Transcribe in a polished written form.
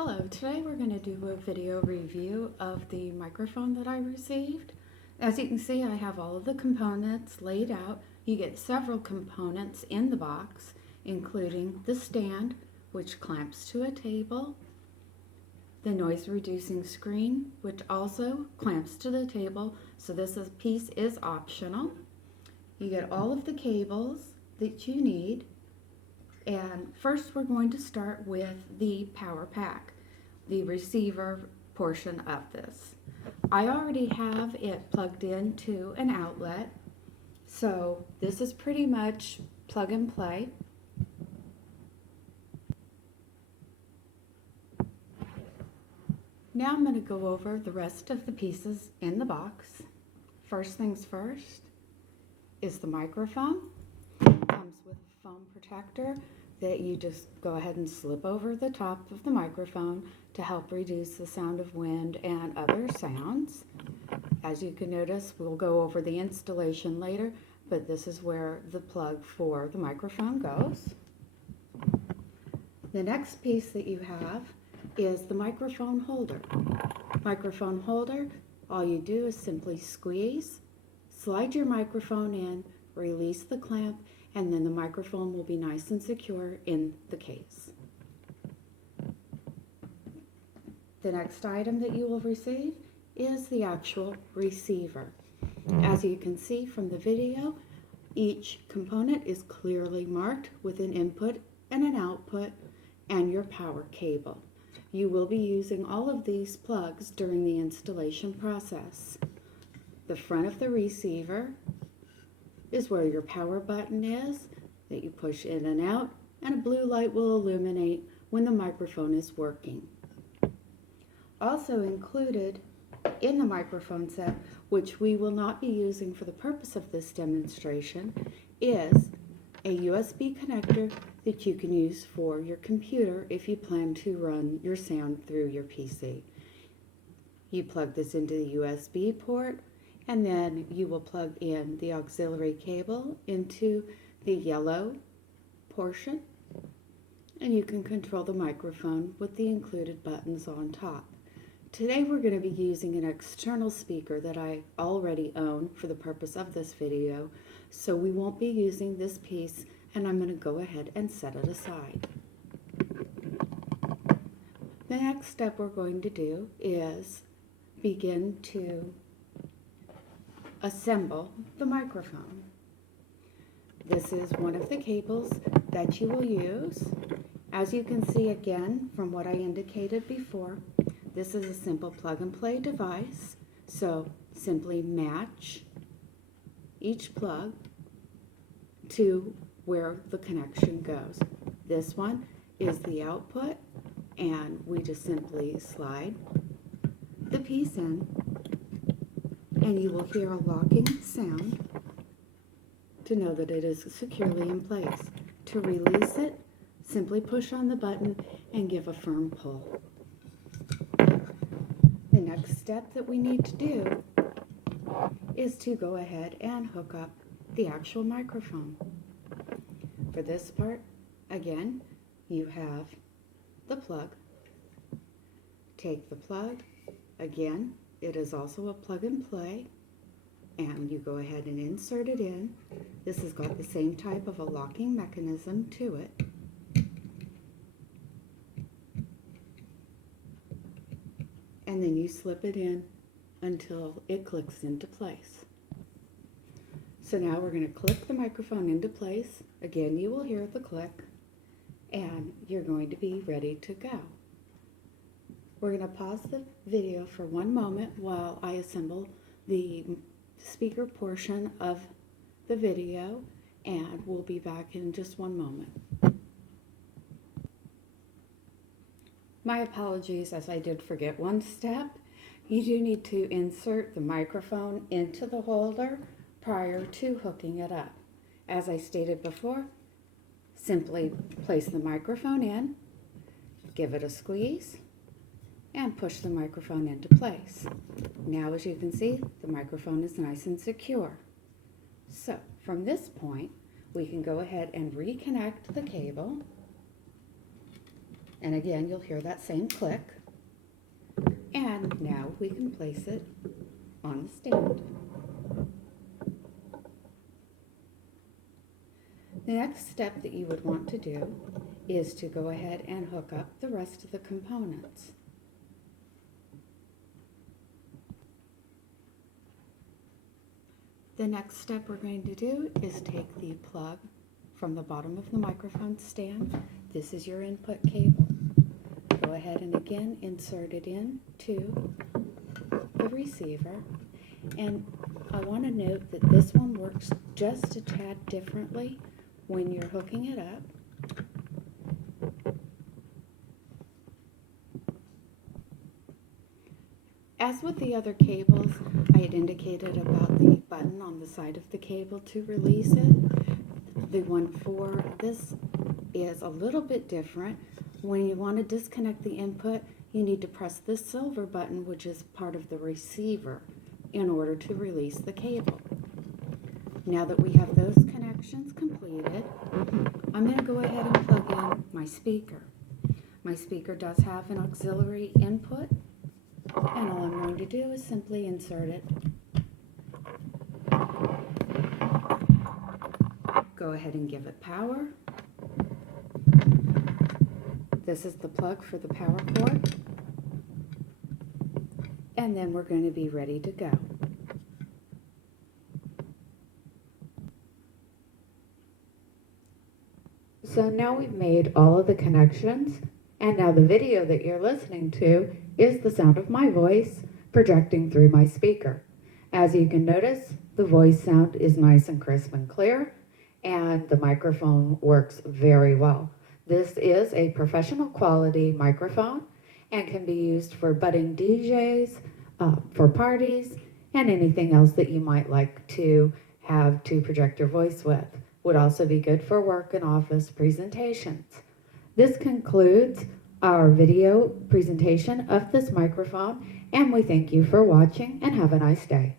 Hello, today we're going to do a video review of the microphone that I received. As you can see, I have all of the components laid out. You get several components in the box, including the stand, which clamps to a table, the noise reducing screen, which also clamps to the table, so this piece is optional. You get all of the cables that you need. And first we're going to start with the power pack, the receiver portion of this. I already have it plugged into an outlet, so this is pretty much plug and play. Now I'm going to go over the rest of the pieces in the box. First things first is the microphone. It comes with a foam protector that you just go ahead and slip over the top of the microphone to help reduce the sound of wind and other sounds. As you can notice, we'll go over the installation later, but this is where the plug for the microphone goes. The next piece that you have is the microphone holder. Microphone holder, all you do is simply squeeze, slide your microphone in, release the clamp, and then the microphone will be nice and secure in the case. The next item that you will receive is the actual receiver. As you can see from the video, each component is clearly marked with an input and an output and your power cable. You will be using all of these plugs during the installation process. The front of the receiver is where your power button is that you push in and out, and a blue light will illuminate when the microphone is working. Also included in the microphone set, which we will not be using for the purpose of this demonstration, is a USB connector that you can use for your computer if you plan to run your sound through your PC. You plug this into the USB port, and then you will plug in the auxiliary cable into the yellow portion, and you can control the microphone with the included buttons on top. Today we're going to be using an external speaker that I already own for the purpose of this video, so we won't be using this piece, and I'm going to go ahead and set it aside. The next step we're going to do is begin to assemble the microphone. This is one of the cables that you will use. As you can see again from what I indicated before, this is a simple plug and play device, so simply match each plug to where the connection goes. This one is the output, and we just simply slide the piece in, and you will hear a locking sound to know that it is securely in place. To release it, simply push on the button and give a firm pull. The next step that we need to do is to go ahead and hook up the actual microphone. For this part, again, you have the plug. Take the plug, again, it is also a plug and play, and you go ahead and insert it in. This has got the same type of a locking mechanism to it. And then you slip it in until it clicks into place. So now we're going to click the microphone into place. Again, you will hear the click, and you're going to be ready to go. We're going to pause the video for one moment while I assemble the speaker portion of the video, and we'll be back in just one moment. My apologies, as I did forget one step. You do need to insert the microphone into the holder prior to hooking it up. As I stated before, simply place the microphone in, give it a squeeze, and push the microphone into place. Now, as you can see, the microphone is nice and secure. So, from this point, we can go ahead and reconnect the cable And again, you'll hear that same click. And now we can place it on the stand. The next step that you would want to do is to go ahead and hook up the rest of the components. The next step we're going to do is take the plug from the bottom of the microphone stand. This is your input cable. Go ahead and again insert it into the receiver. And I want to note that this one works just a tad differently when you're hooking it up. As with the other cables, I had indicated about the button on the side of the cable to release it. The one for this is a little bit different. When you want to disconnect the input, you need to press this silver button, which is part of the receiver, in order to release the cable. Now that we have those connections completed, I'm going to go ahead and plug in my speaker. My speaker does have an auxiliary input, and all I'm going to do is simply insert it. Go ahead and give it power. This is the plug for the power cord. And then we're going to be ready to go. So now we've made all of the connections, and now the video that you're listening to is the sound of my voice projecting through my speaker. As you can notice, the voice sound is nice and crisp and clear, and the microphone works very well. This is a professional quality microphone and can be used for budding DJs, for parties, and anything else that you might like to have to project your voice with. Would also be good for work and office presentations. This concludes our video presentation of this microphone, and we thank you for watching and have a nice day.